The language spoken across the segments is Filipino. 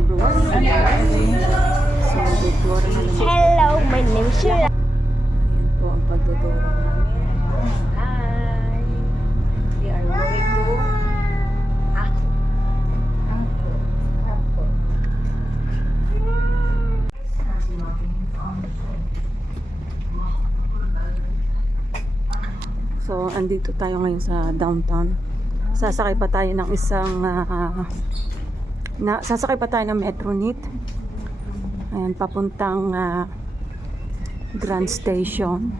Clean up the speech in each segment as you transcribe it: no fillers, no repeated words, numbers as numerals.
everyone. So, dudura na lang. Hello, my name is Shira. Ayan po ang pagdudura namin. Hi! We are going to Ako. So, andito tayo ngayon sa downtown. Sasakay pa tayo ng isang sasakay pa tayo ng Metronet. Ayan, papuntang Grand Station.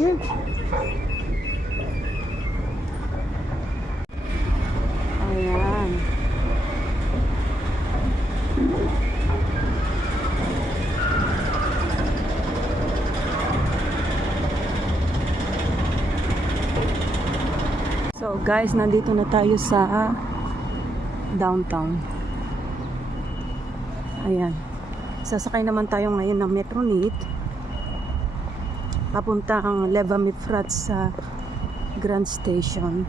Ayan. Ayan. So guys, nandito na tayo sa downtown. Ayan. Sasakay naman tayo ngayon ng Metronet. Papuntang Leva Mifrat sa Grand Station.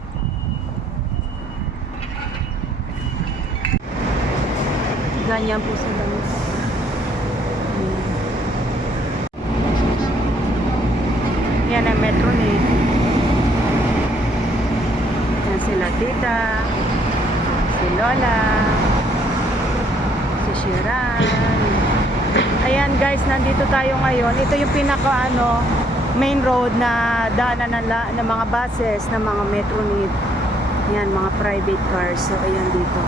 Ganyan po sa damis. Yan ang Metronet. Sila tita, si Lola, si Shiran. Ayan guys, nandito tayo ngayon. Ito yung pinaka main road na daanan ng mga buses, ng mga Metronet. Yan, mga private cars. So ayan dito.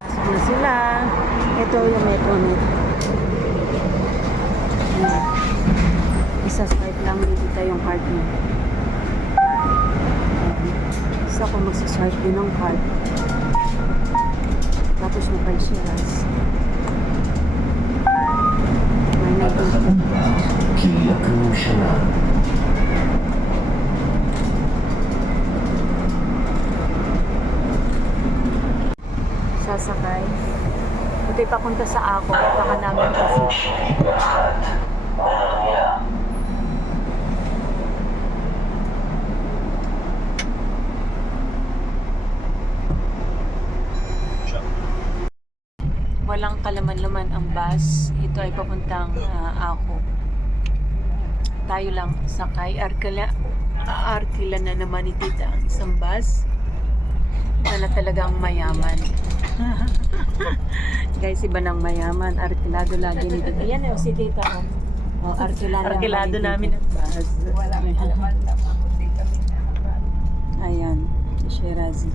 Pasok na sila. Ito yung Metronet. Isa-swipe lang dito yung card mo. Isa ko magsaswipe din ng card. Tapos na kay Shiraz. May naging sasakay. Ito'y papunta sa ako. Baka namin kasi. Walang kalaman-laman ang bus. Ito ay papuntang ako. Tayo lang sakay. Arkila na naman ni tita ang isang bus. Wala talagang mayaman. Guys, iba ng mayaman. Arkilado lagi ni tita. Ayan o, si tita o. Oh, arkilado namin ang bus. Walang kalaman-laman. Ayan, si Shirazi.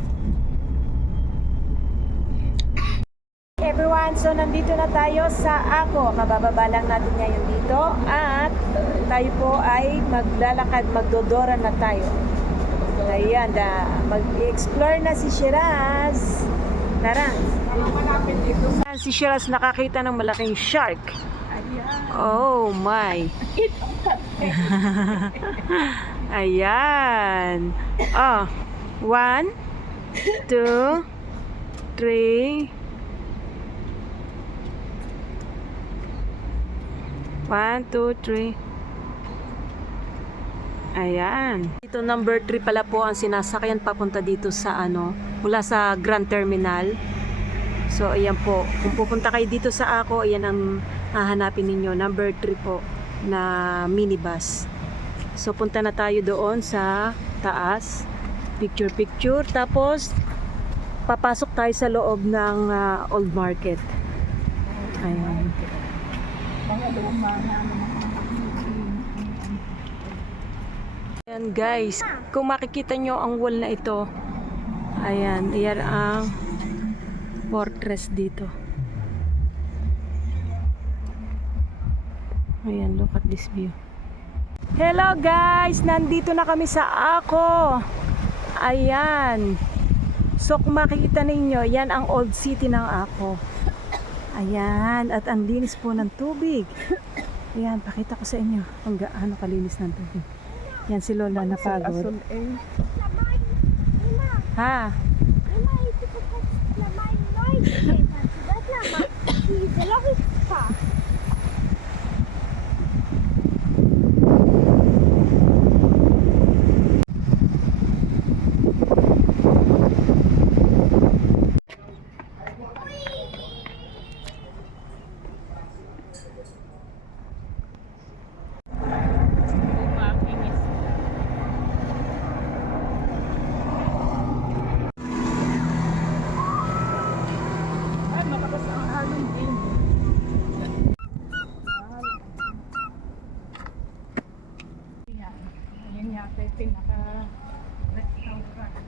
Everyone, so nandito na tayo sa ako. Mabababa lang natin ngayon dito at tayo po ay maglalakad, magdodora na tayo. Ayan, mag-explore na si Shiraz. Tara. Si Shiraz nakakita ng malaking shark. Oh my. Ayan. Oh, 1, 2, 3. 1, 2, 3. Ayan. Dito number 3 pala po ang sinasakyan papunta dito sa mula sa Grand Terminal. So ayan po. Kung pupunta kayo dito sa ako, ayan ang hahanapin ninyo. Number 3 po na minibus. So punta na tayo doon sa taas. Picture. Tapos papasok tayo sa loob ng Old Market. Ayan. Ayan guys, kung makikita nyo ang wall na ito, ayan, iyan ang fortress dito. Ayan, look at this view. Hello guys, nandito na kami sa ako. Ayan. So kung makikita ninyo, yan ang old city ng ako. Ayan, at ang linis po ng tubig. Ayan, pakita ko sa inyo kung gaano kalinis ng tubig. Yan si Lola napagod. Ha? Ayun nga, ito yung pinaka-restaurant.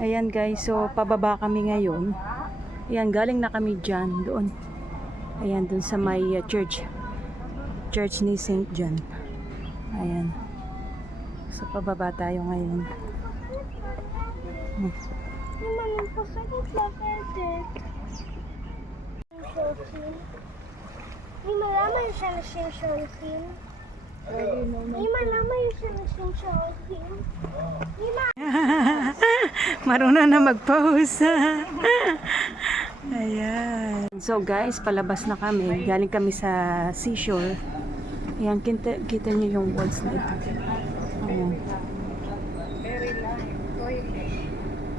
Ayan guys, so pababa kami ngayon. Ayan, galing na kami dyan, doon. Ayan, doon sa may church. Church ni St. John. Ayan. So pababa tayo ngayon. Ima, lama yung siya na shinshonkin. Ima, lama yung siya na shinshonkin. Ima! Marunong na mag-pose. Ayan. So guys, palabas na kami. Galing kami sa seashore. Ayan, kita niyo yung walls na ito. Ayan. Very light. Toilet.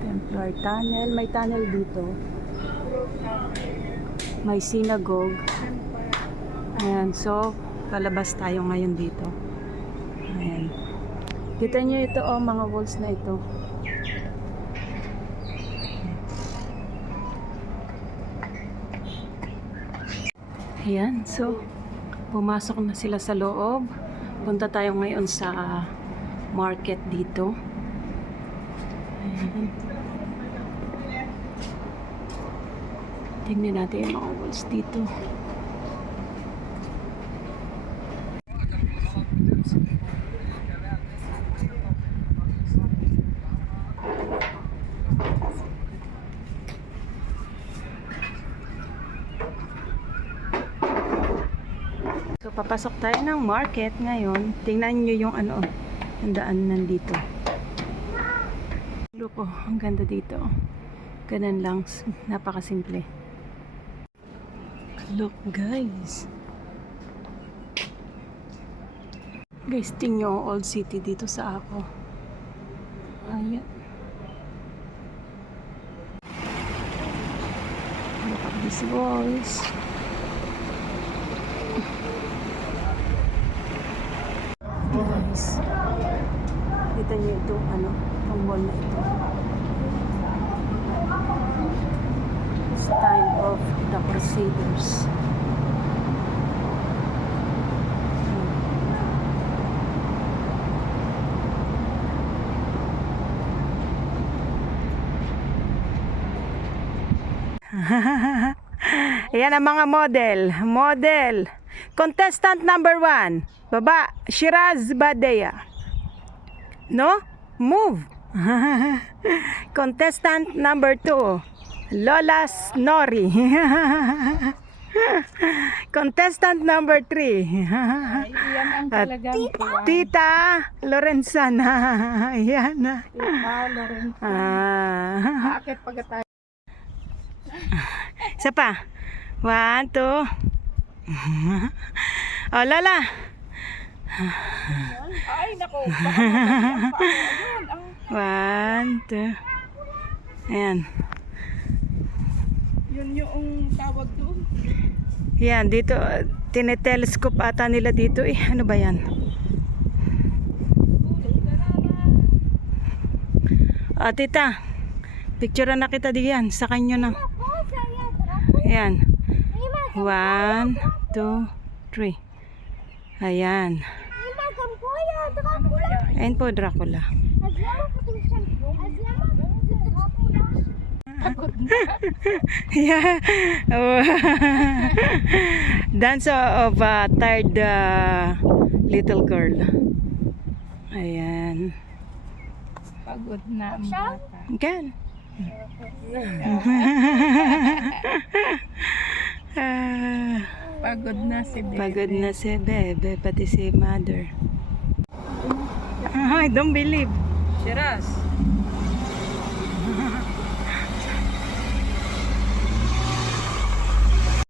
Templar tunnel. May tunnel dito. May synagogue. Ayan, so palabas tayo ngayon dito. Ayan. Kita niyo ito, oh, mga walls na ito. Ayan, so pumasok na sila sa loob. Punta tayo ngayon sa market dito. Ayan. Tingnan natin yung mga walls dito. So, papasok tayo ng market ngayon. Tingnan nyo yung ano, ang daan nandito. Look, oh, ang ganda dito. Ganun lang, napakasimple. Look, guys. Guys, tingnan nyo ang old city dito sa ako. Ayan. Look at these walls. Guys, kita niyo ito, ano, ang wall na ito. It's time of the Crusaders. Ayan ang mga model. Contestant number 1. Baba, Shiraz Badeya. No? Move. Contestant number 2. Lola Snori. Contestant number 3. Yan ang talagang tuwan. Tita Lorenzana. Ayan na. Tita Lorenzo. Akit pagkatay. Isa pa. 1, 2. Oh, Lola. Ay, nako. Baka magandang pa. Ayun, 1, 2. Ayan. yun yung tawag doon. Yan, dito, tinetelescope ata nila dito eh. Ano ba yan? Tita, picture na kita diyan sa kanyo na. Ayan. 1, 2, 3. Ayan. Ayan po, Dracula. Yeah. Dance of a tired little girl. Ayan. Pagod na ang bata. Gan. Pagod na si Bebe. Pagod na si Bebe, pati si mother. I don't believe. Shiraz.